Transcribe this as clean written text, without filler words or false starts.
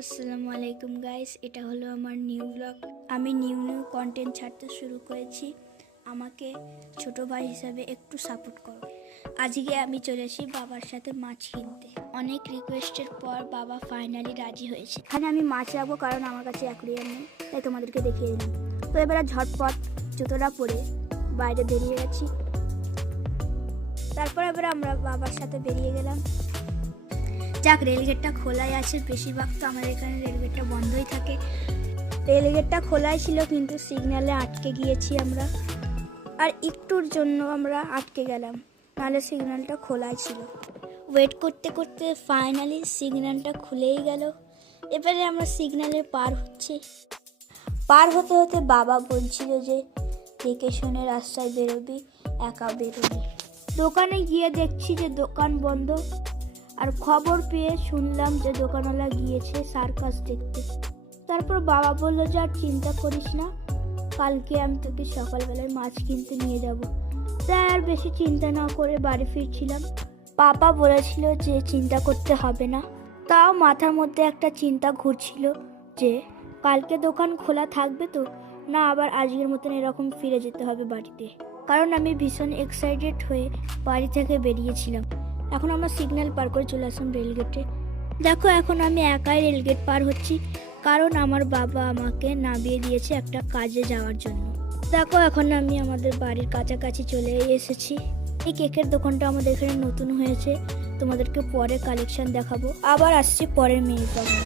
আসসালামু আলাইকুম গাইস, এটা হলো আমার নিউ ব্লগ। আমি নিউ কন্টেন্ট ছাড়তে শুরু করেছি। আমাকে ছোট ভাই হিসাবে একটু সাপোর্ট করো। আজকে আমি চলে আসি বাবার সাথে মাছ কিনতে। অনেক রিকোয়েস্টের পর বাবা ফাইনালি রাজি হয়েছে। এখানে আমি মাছ রাখবো কারণ আমার কাছে অ্যাকুরিয়াম নেই, তাই তোমাদেরকে দেখিয়ে দিলাম। তো এবারে ঝটপট জুতোটা পরে বাইরে বেরিয়ে গেছি। তারপর এবারে আমরা বাবার সাথে বেরিয়ে গেলাম। যাক, রেলগেটটা খোলাই আছে, বেশিরভাগ তো আমাদের এখানে রেলগেটটা বন্ধই থাকে। রেলগেটটা খোলাই ছিল কিন্তু সিগন্যালে আটকে গিয়েছি আমরা, আর একটুর জন্য আমরা আটকে গেলাম, নাহলে সিগন্যালটা খোলাই ছিল। ওয়েট করতে করতে ফাইনালি সিগন্যালটা খুলেই গেল। এবারে আমরা সিগন্যালে পার হচ্ছি। পার হতে হতে বাবা বলছিল যে দেখে শুনে রাস্তায় বেরোবি, একা বেরোবি। দোকানে গিয়ে দেখছি যে দোকান বন্ধ, আর খবর পেয়ে শুনলাম যে দোকানওয়ালা গিয়েছে সার্কাস দেখতে। তারপর বাবা বললো যে আর চিন্তা করিস না, কালকে আমি তোকে সকালবেলায় মাছ কিনতে নিয়ে যাব। তাই আর বেশি চিন্তা না করে বাড়ি ফিরছিলাম। পাপা বলেছিল যে চিন্তা করতে হবে না, তাও মাথার মধ্যে একটা চিন্তা ঘুরছিল যে কালকে দোকান খোলা থাকবে তো না, আবার আজকের মতন এরকম ফিরে যেতে হবে বাড়িতে। কারণ আমি ভীষণ এক্সাইটেড হয়ে বাড়ি থেকে বেরিয়েছিলাম। এখন আমরা সিগন্যাল পার করে চলে আসলাম রেলগেটে। দেখো, এখন আমি একাই রেলগেট পার হচ্ছি, কারণ আমার বাবা আমাকে নামিয়ে দিয়েছে একটা কাজে যাওয়ার জন্য। দেখো, এখন আমি আমাদের বাড়ির কাছাকাছি চলে এসেছি। এই কেকের দোকানটা আমাদের এখানে নতুন হয়েছে, তোমাদেরকে পরে কালেকশন দেখাবো। আবার আসছি পরের মিনিট।